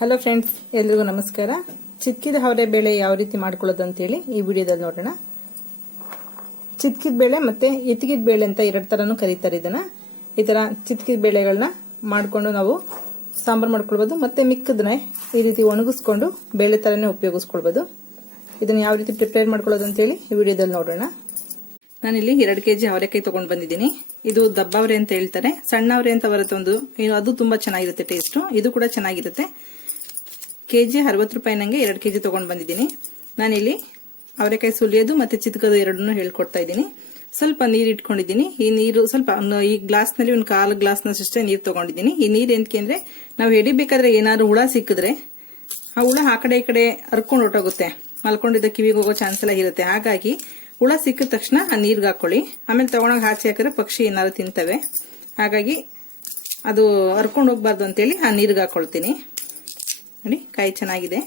Hello friends, ಎಲ್ರಿಗೂ ನಮಸ್ಕಾರ. ಚಿತ್ಕಿದ ಅವರೆ ಬೇಳೆ ಯಾವ ರೀತಿ ಮಾಡ್ಕೊಳ್ಳೋದು ಅಂತೇಳಿ ಈ ವಿಡಿಯೋದಲ್ಲಿ ನೋಡೋಣ. ಚಿತ್ಕಿದ ಬೇಳೆ ಮತ್ತೆ ಎತ್ತಿಗಿದ ಬೇಳೆ ಅಂತ ಎರಡು ತರನು ಕರೀತಾರೆ. ಈ ತರ ಚಿತ್ಕಿದ ಬೇಳೆಗಳನ್ನ ಮಾಡ್ಕೊಂಡು ನಾವು ಸಾಂಬಾರ್ ಮಾಡ್ಕೊಳ್ಬಹುದು. ಮತ್ತೆ ಮಿಕ್ಕದನ್ನ ಈ ರೀತಿ ಒಣಗಿಸ್ಕೊಂಡು ಬೇಳೆ ತರನೇ ಉಪಯೋಗಿಸ್ಕೊಳ್ಬಹುದು. ಇದನ್ನ ಯಾವ ರೀತಿ ಪ್ರಿಪೇರ್ ಮಾಡ್ಕೊಳ್ಳೋದು ಅಂತೇಳಿ ಈ ವಿಡಿಯೋದಲ್ಲಿ ನೋಡೋಣ. ನಾನಿಲ್ಲಿ 2 kg ಅವರೆಕಾಯಿ ತಗೊಂಡು ಬಂದಿದ್ದೀನಿ. ಇದು ದಬ್ಬಾವರೆ ಅಂತ ಹೇಳ್ತಾರೆ, ಸಣ್ಣ ಅವರೆ ಅಂತ ಬರುತ್ತೆ ಒಂದು, ಅದು ತುಂಬಾ ಚೆನ್ನಾಗಿರುತ್ತೆ ಟೇಸ್ಟ್. ಇದು ಕೂಡ ಚೆನ್ನಾಗಿರುತ್ತೆ. ಕೆಜಿ 60 ರೂಪಾಯಿ ನಂಗೆ 2 kg ತಗೊಂಡು ಬಂದಿದ್ದೀನಿ. ನಾನಿಲ್ಲಿ ಅವರೆಕಾಯಿ ಸುಲಿಯೋದು ಮತ್ತೆ ಚಿತ್ಕೋದು ಎರಡನ್ನೂ ಹೇಳ್ಕೊಡ್ತಾ ಇದ್ದೀನಿ. ಸ್ವಲ್ಪ ನೀರು ಇಟ್ಕೊಂಡಿದ್ದೀನಿ. ಈ ನೀರು ಸ್ವಲ್ಪ ಈ ಗ್ಲಾಸ್ ನಲ್ಲಿ ಒಂದು 1/4 ಗ್ಲಾಸ್ನಷ್ಟೇ ನೀರು ತಗೊಂಡಿದ್ದೀನಿ. ಈ ನೀರು ಎಂತಕ್ಕೆ ಅಂದ್ರೆ ನಾವು ಹಿಡಿಬೇಕಾದ್ರೆ ಏನಾದ್ರು ಹುಳ ಸಿಕ್ಕಿದ್ರೆ ಆ ಹುಳ ಆ ಕಡೆ ಈ ಕಡೆ ಹರ್ಕೊಂಡು ಹೊರಟೋಗುತ್ತೆ, ಮಲ್ಕೊಂಡಿದ್ದ ಕಿವಿಗೆ ಹೋಗೋ ಚಾನ್ಸ್ ಎಲ್ಲ ಇರುತ್ತೆ. ಹಾಗಾಗಿ ಹುಳ ಸಿಕ್ಕಿದ ತಕ್ಷಣ ಆ ನೀರ್ಗೆ ಹಾಕೊಳ್ಳಿ. ಆಮೇಲೆ ತಗೊಂಡೋಗಿ ಹಾಕಿ ಹಾಕಿದ್ರೆ ಪಕ್ಷಿ ಏನಾದ್ರು ತಿಂತವೆ. ಹಾಗಾಗಿ ಅದು ಹರ್ಕೊಂಡು ಹೋಗ್ಬಾರ್ದು ಅಂತೇಳಿ ಆ ನೀರ್ಗೆ ಹಾಕೊಳ್ತೀನಿ. ನೋಡಿ, ಕಾಯಿ ಚೆನ್ನಾಗಿದೆ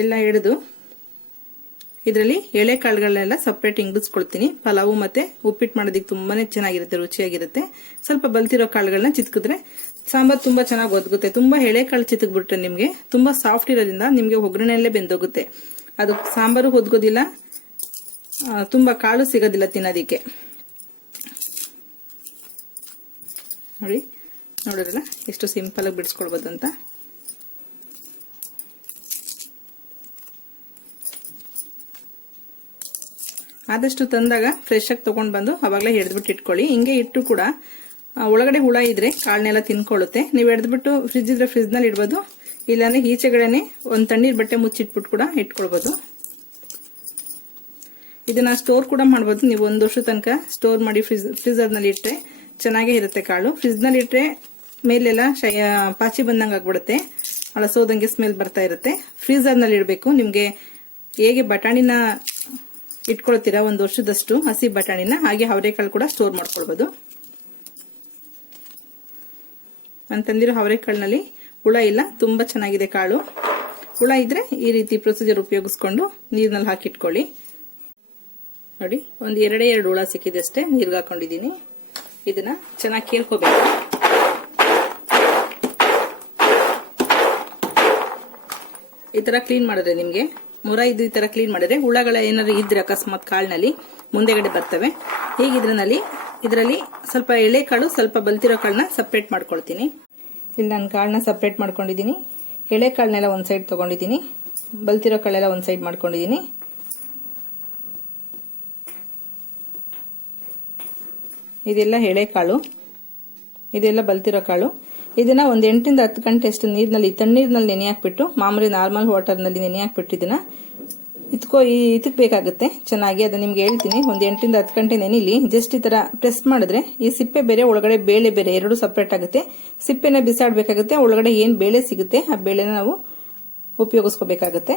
ಎಲ್ಲ ಹಿಡಿದು ಇದರಲ್ಲಿ ಎಳೆ ಕಾಳುಗಳನ್ನೆಲ್ಲ ಸಪ್ರೇಟ್ ಇಂಗಿಸ್ಕೊಳ್ತೀನಿ. ಪಲಾವು ಮತ್ತೆ ಉಪ್ಪಿಟ್ಟು ಮಾಡೋದಕ್ಕೆ ತುಂಬಾನೇ ಚೆನ್ನಾಗಿರುತ್ತೆ, ರುಚಿಯಾಗಿರುತ್ತೆ. ಸ್ವಲ್ಪ ಬಲ್ತಿರೋ ಕಾಳುಗಳನ್ನ ಚಿತ್ಕಿದ್ರೆ ಸಾಂಬಾರ್ ತುಂಬಾ ಚೆನ್ನಾಗಿ ಒದಗುತ್ತೆ. ತುಂಬಾ ಎಳೆ ಕಾಳು ಚಿತ್ಕ್ಬಿಟ್ರೆ ನಿಮ್ಗೆ ತುಂಬಾ ಸಾಫ್ಟ್ ಇರೋದ್ರಿಂದ ನಿಮ್ಗೆ ಒಗ್ಗರಣೆಯಲ್ಲೇ ಬೆಂದೋಗುತ್ತೆ. ಅದು ಸಾಂಬಾರು ಒದಗೋದಿಲ್ಲ, ತುಂಬಾ ಕಾಳು ಸಿಗೋದಿಲ್ಲ ತಿನ್ನೋದಿಕ್ಕೆ. ನೋಡಿ, ನೋಡಿದ್ರಲ್ಲ ಎಷ್ಟು ಸಿಂಪಲ್ ಆಗಿ ಬಿಡಿಸ್ಕೊಳ್ಬೋದು ಅಂತ. ಆದಷ್ಟು ತಂದಾಗ ಫ್ರೆಶ್ ಆಗಿ ತಗೊಂಡ್ ಬಂದು ಅವಾಗಲೇ ಹಿಡಿದ್ಬಿಟ್ಟು ಇಟ್ಕೊಳ್ಳಿ. ಹಿಂಗೆ ಇಟ್ಟು ಕೂಡ ಒಳಗಡೆ ಹುಳ ಇದ್ರೆ ಕಾಳನ್ನೆಲ್ಲ ತಿನ್ಕೊಳ್ಳುತ್ತೆ. ನೀವು ಹಿಡಿದ್ಬಿಟ್ಟು ಫ್ರಿಜ್ ಇದ್ರೆ ಫ್ರಿಜ್ ನಲ್ಲಿ ಇಡ್ಬೋದು, ಇಲ್ಲಾಂದ್ರೆ ಈಚೆಗಡೆನೆ ಒಂದು ತಣ್ಣೀರ್ ಬಟ್ಟೆ ಮುಚ್ಚಿಟ್ಬಿಟ್ಟು ಕೂಡ ಇಟ್ಕೊಳ್ಬಹುದು. ಇದನ್ನ ಸ್ಟೋರ್ ಕೂಡ ಮಾಡಬಹುದು. ನೀವು 1 ವರ್ಷ ತನಕ ಸ್ಟೋರ್ ಮಾಡಿ ಫ್ರೀಜರ್ ನಲ್ಲಿ ಇಟ್ಟರೆ ಚೆನ್ನಾಗೇ ಇರುತ್ತೆ ಕಾಳು. ಫ್ರಿಜ್ ನಲ್ಲಿ ಇಟ್ಟರೆ ಮೇಲೆಲ್ಲ ಪಾಚಿ ಬಂದಂಗೆ ಆಗ್ಬಿಡುತ್ತೆ, ಅಳಸೋದಂಗೆ ಸ್ಮೆಲ್ ಬರ್ತಾ ಇರುತ್ತೆ. ಫ್ರೀಜರ್ ನಲ್ಲಿ ಇಡಬೇಕು. ನಿಮ್ಗೆ ಹೇಗೆ ಬಟಾಣಿನ ಇಟ್ಕೊಳ್ತೀರಾ 1 ವರ್ಷದಷ್ಟು ಹಸಿ ಬಟಾಣಿನ, ಹಾಗೆ ಅವರೆಕಾಳು ಕೂಡ ಸ್ಟೋರ್ ಮಾಡ್ಕೊಳ್ಬಹುದು. ನಾನು ತಂದಿರೋ ಅವರೆಕಾಳಿನಲ್ಲಿ ಹುಳ ಇಲ್ಲ, ತುಂಬಾ ಚೆನ್ನಾಗಿದೆ ಕಾಳು. ಹುಳ ಇದ್ರೆ ಈ ರೀತಿ ಪ್ರೊಸೀಜರ್ ಉಪಯೋಗಿಸ್ಕೊಂಡು ನೀರಿನಲ್ಲಿ ಹಾಕಿಟ್ಕೊಳ್ಳಿ. ನೋಡಿ, ಒಂದು 2 ಹುಳ ಸಿಕ್ಕಿದೆ ಅಷ್ಟೇ, ನೀರ್ಗೆ ಹಾಕೊಂಡಿದ್ದೀನಿ. ಇದನ್ನ ಚೆನ್ನಾಗಿ ಕೇಳ್ಕೋಬೇಕು. ಈ ತರ ಕ್ಲೀನ್ ಮಾಡಿದ್ರೆ ನಿಮ್ಗೆ ಮೊರ ಇದ್ದು ಈ ತರ ಕ್ಲೀನ್ ಮಾಡಿದ್ರೆ ಹುಳಗಳ ಏನಾದ್ರು ಇದ್ರೆ ಅಕಸ್ಮಾತ್ ಕಾಳಿನಲ್ಲಿ ಮುಂದೆಗಡೆ ಬರ್ತವೆ. ಹೀಗೆ ಇದರಲ್ಲಿ ಸ್ವಲ್ಪ ಎಳೆ ಕಾಳು ಸ್ವಲ್ಪ ಬಲ್ತಿರೋ ಕಾಳನ್ನ ಸಪ್ರೇಟ್ ಮಾಡ್ಕೊಳ್ತೀನಿ. ಇಲ್ಲಿ ನಾನು ಕಾಳನ್ನ ಸಪ್ರೇಟ್ ಮಾಡ್ಕೊಂಡಿದ್ದೀನಿ. ಎಳೆ ಕಾಳನ್ನೆಲ್ಲ ಒಂದ್ ಸೈಡ್ ತಗೊಂಡಿದ್ದೀನಿ, ಬಲ್ತಿರೋ ಕಾಳೆಲ್ಲ ಒಂದ್ ಸೈಡ್ ಮಾಡ್ಕೊಂಡಿದ್ದೀನಿ. ಇದೆಲ್ಲ ಎಳೆ ಕಾಳು, ಇದೆಲ್ಲ ಬಲ್ತಿರೋ ಕಾಳು. ಇದನ್ನ ಒಂದು 8 ರಿಂದ 10 ಗಂಟೆ ಅಷ್ಟು ನೀರಿನಲ್ಲಿ ತಣ್ಣೀರಿನಲ್ಲಿ ನೆನೆ ಹಾಕ್ಬಿಟ್ಟು, ಮಾಮೂಲಿ ನಾರ್ಮಲ್ ವಾಟರ್ ನಲ್ಲಿ ನೆನೆ ಹಾಕ್ಬಿಟ್ಟು ಇದನ್ನ ಇದಕ್ಕೆ ಬೇಕಾಗುತ್ತೆ ಚೆನ್ನಾಗಿ. ಅದು ನಿಮ್ಗೆ ಹೇಳ್ತೀನಿ. ಒಂದು 8 ರಿಂದ 10 ಗಂಟೆ ನೆನಿಲಿ. ಜಸ್ಟ್ ಈ ತರ ಪ್ರೆಸ್ ಮಾಡಿದ್ರೆ ಈ ಸಿಪ್ಪೆ ಬೇರೆ ಒಳಗಡೆ ಬೇಳೆ ಬೇರೆ ಎರಡು ಸಪ್ರೇಟ್ ಆಗುತ್ತೆ. ಸಿಪ್ಪೆನ ಬಿಸಾಡ್ಬೇಕಾಗುತ್ತೆ, ಒಳಗಡೆ ಏನ್ ಬೇಳೆ ಸಿಗುತ್ತೆ ಆ ಬೇಳೆನ ನಾವು ಉಪಯೋಗಿಸ್ಕೋಬೇಕಾಗುತ್ತೆ.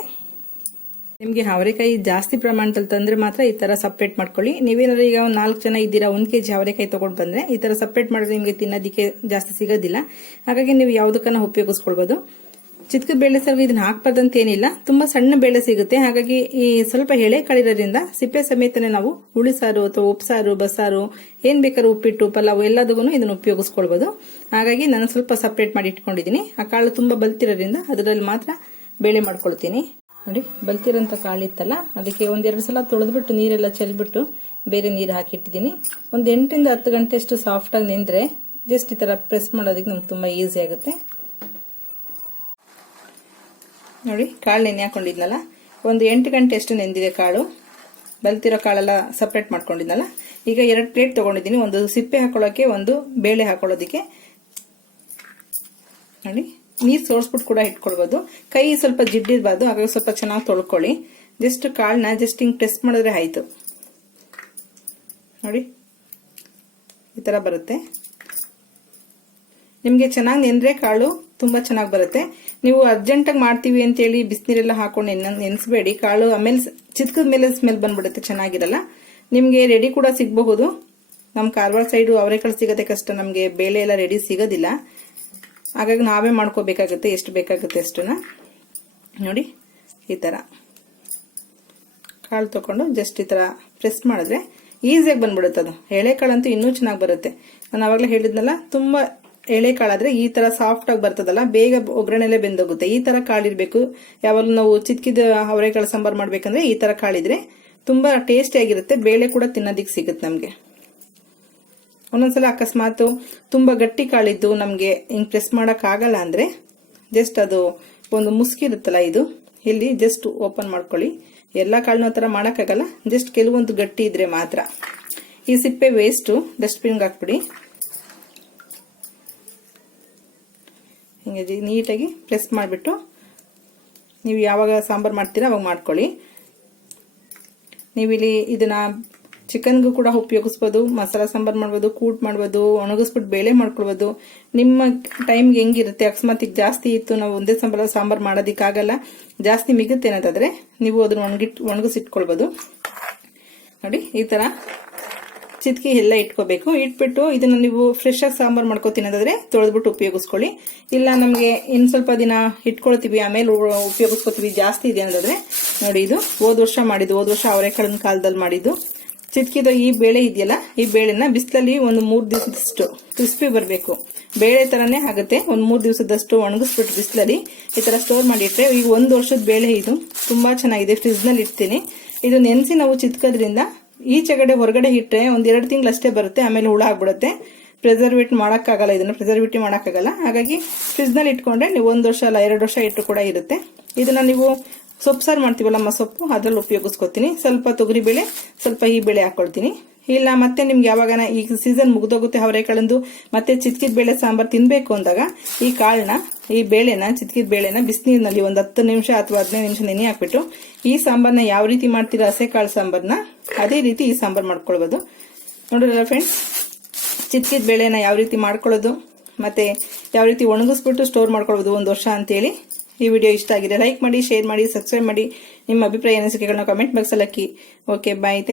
ನಿಮ್ಗೆ ಅವರೆಕಾಯಿ ಜಾಸ್ತಿ ಪ್ರಮಾಣದಲ್ಲಿ ತಂದ್ರೆ ಮಾತ್ರ ಈ ತರ ಸಪ್ರೇಟ್ ಮಾಡ್ಕೊಳ್ಳಿ. ನೀವೇನಾದ್ರೂ ಈಗ 4 ಜನ ಇದ್ದೀರಾ, 1 kg ಅವರೆಕಾಯಿ ತಗೊಂಡ್ ಬಂದ್ರೆ ಈ ತರ ಸಪ್ರೇಟ್ ಮಾಡಿದ್ರೆ ನಿಮ್ಗೆ ತಿನ್ನೋದಿಕ್ಕೆ ಜಾಸ್ತಿ ಸಿಗೋದಿಲ್ಲ. ಹಾಗಾಗಿ ನೀವು ಯಾವ್ದಕ್ಕನ್ನ ಉಪಯೋಗಿಸ್ಕೊಳ್ಬಹುದು. ಚಿತ್ಕದ ಬೇಳೆ ಸರ್ಗೆ ಇದನ್ನ ಹಾಕ್ಬಾರ್ದಂತ ಏನಿಲ್ಲ, ತುಂಬಾ ಸಣ್ಣ ಬೇಳೆ ಸಿಗುತ್ತೆ. ಹಾಗಾಗಿ ಈ ಸ್ವಲ್ಪ ಎಳೆ ಕಾಳಿರೋದ್ರಿಂದ ಸಿಪ್ಪೆ ಸಮೇತನೇ ನಾವು ಹುಳಿ ಸಾರು ಅಥವಾ ಉಪ್ಸಾರು, ಬಸ್ಸಾರು ಏನ್ ಬೇಕಾದ್ರೂ ಉಪ್ಪಿಟ್ಟು, ಪಲಾವು ಎಲ್ಲದಕ್ಕೂ ಇದನ್ನ ಉಪಯೋಗಿಸ್ಕೊಳ್ಬಹುದು. ಹಾಗಾಗಿ ನಾನು ಸ್ವಲ್ಪ ಸಪ್ರೇಟ್ ಮಾಡಿ ಇಟ್ಕೊಂಡಿದ್ದೀನಿ. ಆ ಕಾಳು ತುಂಬಾ ಬಲ್ತಿರೋದ್ರಿಂದ ಅದರಲ್ಲಿ ಮಾತ್ರ ಬೇಳೆ ಮಾಡ್ಕೊಳ್ತೀನಿ. ನೋಡಿ, ಬಲ್ತಿರೋಂಥ ಕಾಳಿತ್ತಲ್ಲ, ಅದಕ್ಕೆ 1-2 ಸಲ ತೊಳೆದ್ಬಿಟ್ಟು ನೀರೆಲ್ಲ ಚೆಲ್ಬಿಟ್ಟು ಬೇರೆ ನೀರು ಹಾಕಿಟ್ಟಿದ್ದೀನಿ. ಒಂದು 8 ರಿಂದ 10 ಗಂಟೆ ಅಷ್ಟು ಸಾಫ್ಟ್ ಆಗಿ ನೆಂದ್ರೆ ಜಸ್ಟ್ ಈ ತರ ಪ್ರೆಸ್ ಮಾಡೋದಕ್ಕೆ ನಮ್ಗೆ ತುಂಬಾ ಈಸಿ ಆಗುತ್ತೆ. ನೋಡಿ, ಕಾಳು ನೆನೆ ಹಾಕೊಂಡಿದ್ನಲ್ಲ, ಒಂದು 8 ಗಂಟೆ ಅಷ್ಟು ನೆಂದಿದೆ ಕಾಳು. ಬಲ್ತಿರೋ ಕಾಳೆಲ್ಲ ಸಪ್ರೇಟ್ ಮಾಡ್ಕೊಂಡಿದ್ನಲ್ಲ. ಈಗ 2 ಪ್ಲೇಟ್ ತಗೊಂಡಿದ್ದೀನಿ, ಒಂದು ಸಿಪ್ಪೆ ಹಾಕೊಳ್ಳೋಕೆ, ಒಂದು ಬೇಳೆ ಹಾಕೊಳ್ಳೋದಿಕ್ಕೆ. ನೋಡಿ, ನೀರು ಸೋರ್ಸ್ಬಿಟ್ಟು ಕೂಡ ಇಟ್ಕೊಳ್ಬಹುದು. ಕೈ ಸ್ವಲ್ಪ ಜಿಡ್ಡಿರಬಾರ್ದು, ಹಾಗಾಗಿ ಸ್ವಲ್ಪ ಚೆನ್ನಾಗಿ ತೊಳ್ಕೊಳ್ಳಿ. ಜಸ್ಟ್ ಕಾಳನ್ನ ಜಸ್ಟ್ ಹಿಂಗ್ ಪ್ರೆಸ್ ಮಾಡಿದ್ರೆ ಆಯ್ತು. ನೋಡಿ, ಈ ತರ ಬರುತ್ತೆ. ನಿಮ್ಗೆ ಚೆನ್ನಾಗಿ ನೆಂದ್ರೆ ಕಾಳು ತುಂಬಾ ಚೆನ್ನಾಗಿ ಬರುತ್ತೆ. ನೀವು ಅರ್ಜೆಂಟಾಗಿ ಮಾಡ್ತೀವಿ ಅಂತೇಳಿ ಬಿಸಿನೀರೆಲ್ಲ ಹಾಕೊಂಡು ನೆನೆಸಬೇಡಿ. ಕಾಳು ಆಮೇಲೆ ಚಿತ್ಕದ ಮೇಲೆ ಸ್ಮೆಲ್ ಬಂದ್ಬಿಡುತ್ತೆ, ಚೆನ್ನಾಗಿರಲ್ಲ. ನಿಮ್ಗೆ ರೆಡಿ ಕೂಡ ಸಿಗಬಹುದು. ನಮ್ ಕಾರವಾರ ಸೈಡು ಅವರೆಕಾಳು ಸಿಗೋದೇ ಕಷ್ಟ, ನಮ್ಗೆ ಬೇಳೆ ಎಲ್ಲ ರೆಡಿ ಸಿಗೋದಿಲ್ಲ. ಹಾಗಾಗಿ ನಾವೇ ಮಾಡ್ಕೋಬೇಕಾಗುತ್ತೆ, ಎಷ್ಟು ಬೇಕಾಗುತ್ತೆ ಅಷ್ಟನ್ನ. ನೋಡಿ, ಈ ತರ ಕಾಳು ತಗೊಂಡು ಜಸ್ಟ್ ಈ ತರ ಪ್ರೆಸ್ ಮಾಡಿದ್ರೆ ಈಸಿಯಾಗಿ ಬಂದ್ಬಿಡುತ್ತೆ. ಅದು ಎಳೆ ಕಾಳಂತೂ ಇನ್ನೂ ಚೆನ್ನಾಗಿ ಬರುತ್ತೆ. ನಾನು ಅವಾಗಲೇ ಹೇಳಿದ್ನಲ್ಲ, ತುಂಬಾ ಎಳೆ ಕಾಳಾದ್ರೆ ಈ ತರ ಸಾಫ್ಟ್ ಆಗಿ ಬರ್ತದಲ್ಲ, ಬೇಗ ಒಗ್ಗರಣೆಲೆ ಬೆಂದೋಗುತ್ತೆ. ಈ ತರ ಕಾಳಿರ್ಬೇಕು. ಯಾವಾಗಲೂ ನಾವು ಚಿತ್ಕಿದ ಅವರೆಕಾಳು ಸಾಂಬಾರ್ ಮಾಡ್ಬೇಕಂದ್ರೆ ಈ ತರ ಕಾಳಿದ್ರೆ ತುಂಬಾ ಟೇಸ್ಟಿ ಆಗಿರುತ್ತೆ. ಬೇಳೆ ಕೂಡ ತಿನ್ನೋದಿಕ್ ಸಿಗುತ್ತೆ ನಮ್ಗೆ. ಒಂದೊಂದ್ಸಲ ಅಕಸ್ಮಾತ್ ತುಂಬಾ ಗಟ್ಟಿ ಕಾಳಿದ್ದು ನಮ್ಗೆ ಹಿಂಗ್ ಪ್ರೆಸ್ ಮಾಡಕ್ ಆಗಲ್ಲ ಅಂದ್ರೆ ಜಸ್ಟ್ ಅದು ಒಂದು ಮುಸ್ಕಿರುತ್ತಲ್ಲ, ಇದು ಇಲ್ಲಿ ಜಸ್ಟ್ ಓಪನ್ ಮಾಡ್ಕೊಳ್ಳಿ. ಎಲ್ಲಾ ಕಾಳನ್ನ ತರ ಮಾಡಕ್ಕಾಗಲ್ಲ, ಜಸ್ಟ್ ಕೆಲವೊಂದು ಗಟ್ಟಿ ಇದ್ರೆ ಮಾತ್ರ. ಈ ಸಿಪ್ಪೆ ವೇಸ್ಟ್ ಡಸ್ಟ್ಬಿನ್ಗೆ ಹಾಕ್ಬಿಡಿ. ಹಿಂಗೆ ನೀಟಾಗಿ ಪ್ರೆಸ್ ಮಾಡಿಬಿಟ್ಟು ನೀವು ಯಾವಾಗ ಸಾಂಬಾರ್ ಮಾಡ್ತೀರಾ ಅವಾಗ ಮಾಡ್ಕೊಳ್ಳಿ. ನೀವಿಲ್ಲಿ ಇದನ್ನ ಚಿಕನ್ಗೂ ಕೂಡ ಉಪಯೋಗಿಸ್ಬೋದು, ಮಸಾಲಾ ಸಾಂಬಾರ್ ಮಾಡ್ಬೋದು, ಕೂಟ್ ಮಾಡ್ಬೋದು, ಒಣಗಿಸ್ಬಿಟ್ಟು ಬೇಳೆ ಮಾಡ್ಕೊಳ್ಬೋದು. ನಿಮ್ಮ ಟೈಮ್ಗೆ ಹೆಂಗಿರುತ್ತೆ, ಅಕಸ್ಮಾತ್ ಈಗ ಜಾಸ್ತಿ ಇತ್ತು, ನಾವು ಒಂದೇ ಸಾಂಬಾರ್ ಮಾಡೋದಿಕ್ಕಾಗಲ್ಲ, ಜಾಸ್ತಿ ಮಿಗುತ್ತೆ ಅನ್ನೋದಾದ್ರೆ ನೀವು ಅದನ್ನ ಒಣಗಿಸಿಟ್ಕೊಳ್ಬೋದು. ನೋಡಿ ಈ ತರ ಚಿತ್ಕಿ ಎಲ್ಲ ಇಟ್ಕೋಬೇಕು. ಇಟ್ಬಿಟ್ಟು ಇದನ್ನ ನೀವು ಫ್ರೆಶ್ ಆಗಿ ಸಾಂಬಾರ್ ಮಾಡ್ಕೋತೀನಿ ಅನ್ನೋದಾದ್ರೆ ತೊಳೆದ್ಬಿಟ್ಟು ಉಪಯೋಗಿಸ್ಕೊಳ್ಳಿ. ಇಲ್ಲ ನಮ್ಗೆ ಇನ್ ಸ್ವಲ್ಪ ದಿನ ಇಟ್ಕೊಳ್ತೀವಿ ಆಮೇಲೆ ಉಪಯೋಗಿಸ್ಕೋತೀವಿ ಜಾಸ್ತಿ ಇದೆ ಅನ್ನೋದಾದ್ರೆ ನೋಡಿ, ಇದು ಹೋದ ವರ್ಷ ಅವರೆಕಾಳಿನ ಕಾಲದಲ್ಲಿ ಮಾಡಿದ್ದು ಚಿತ್ಕಿದ ಈ ಬೇಳೆ ಇದೆಯಲ್ಲ, ಈ ಬೇಳೆನ ಬಿಸಿಲಲ್ಲಿ ಒಂದು 3 ದಿವಸದಷ್ಟು ಕ್ರಿಸ್ಪಿ ಬರಬೇಕು. ಬೇಳೆ ತರನೇ ಆಗುತ್ತೆ. ಒಂದು 3 ದಿವಸದಷ್ಟು ಒಣಗಿಸ್ಬಿಟ್ಟು ಬಿಸಿಲಲ್ಲಿ ಈ ತರ ಸ್ಟೋರ್ ಮಾಡಿಟ್ರೆ ಈಗ 1 ವರ್ಷದ ಬೇಳೆ ಇದು ತುಂಬಾ ಚೆನ್ನಾಗಿದೆ. ಫ್ರಿಜ್ ನಲ್ಲಿ ಇಡ್ತೀನಿ. ಇದು ನೆನೆಸಿ ನಾವು ಚಿತ್ಕೋದ್ರಿಂದ ಈಚೆಗಡೆ ಹೊರಗಡೆ ಇಟ್ಟರೆ 1-2 ತಿಂಗಳು ಅಷ್ಟೇ ಬರುತ್ತೆ, ಆಮೇಲೆ ಹುಳ ಆಗ್ಬಿಡುತ್ತೆ. ಪ್ರಿಸರ್ವೇಟಿವ್ ಮಾಡಕ್ಕಾಗಲ್ಲ, ಇದನ್ನ ಪ್ರಿಸರ್ವೇಟಿವ್ ಮಾಡಕ್ಕಾಗಲ್ಲ. ಹಾಗಾಗಿ ಫ್ರಿಜ್ ನಲ್ಲಿ ಇಟ್ಕೊಂಡ್ರೆ ನೀವು 1 ವರ್ಷ ಅಲ್ಲ 2 ವರ್ಷ ಇಟ್ಟು ಕೂಡ ಇರುತ್ತೆ. ಇದನ್ನ ನೀವು ಸೊಪ್ಪು ಸಾರು ಮಾಡ್ತೀವಲ್ಲ, ಸೊಪ್ಪು ಅದ್ರಲ್ಲಿ ಉಪಯೋಗಿಸ್ಕೊತೀನಿ. ಸ್ವಲ್ಪ ತೊಗರಿ ಬೇಳೆ, ಸ್ವಲ್ಪ ಈ ಬೇಳೆ ಹಾಕೊಳ್ತೀನಿ. ಇಲ್ಲ ಮತ್ತೆ ನಿಮ್ಗೆ ಯಾವಾಗನ ಈಗ ಸೀಸನ್ ಮುಗ್ದೋಗುತ್ತೆ ಅವರೆಕಾಳಂದು, ಮತ್ತೆ ಚಿತ್ಕಿದ ಬೇಳೆ ಸಾಂಬಾರ್ ತಿನ್ಬೇಕು ಅಂದಾಗ ಈ ಬೇಳೆನ ಚಿತ್ಕಿದ ಬೇಳೆನ ಬಿಸಿನೀರಿನಲ್ಲಿ ಒಂದು 10 ನಿಮಿಷ ಅಥವಾ 15 ನಿಮಿಷ ನೆನೆ ಹಾಕ್ಬಿಟ್ಟು ಈ ಸಾಂಬಾರ್ನ ಯಾವ ರೀತಿ ಮಾಡ್ತೀರಾ ಹಸೆಕಾಳು ಸಾಂಬಾರ್ನ ಅದೇ ರೀತಿ ಈ ಸಾಂಬಾರ್ ಮಾಡ್ಕೊಳ್ಬೋದು. ನೋಡಿರಲ್ಲ ಫ್ರೆಂಡ್ಸ್, ಚಿತ್ಕಿದ ಬೇಳೆನ ಯಾವ ರೀತಿ ಮಾಡ್ಕೊಳ್ಳೋದು ಮತ್ತೆ ಯಾವ ರೀತಿ ಒಣಗಿಸ್ಬಿಟ್ಟು ಸ್ಟೋರ್ ಮಾಡ್ಕೊಳ್ಬೋದು 1 ವರ್ಷ ಅಂತೇಳಿ. ಈ ವಿಡಿಯೋ ಇಷ್ಟ ಆಗಿದೆ ಲೈಕ್ ಮಾಡಿ, ಶೇರ್ ಮಾಡಿ, ಸಬ್ಸ್ಕ್ರೈಬ್ ಮಾಡಿ. ನಿಮ್ಮ ಅಭಿಪ್ರಾಯ ಅನಿಸಿಕೆಗಳನ್ನ ಕಮೆಂಟ್ ಬಾಕ್ಸ್ ಅಲ್ಲಿ ಹಾಕಿ. ಓಕೆ, ಬಾಯ್.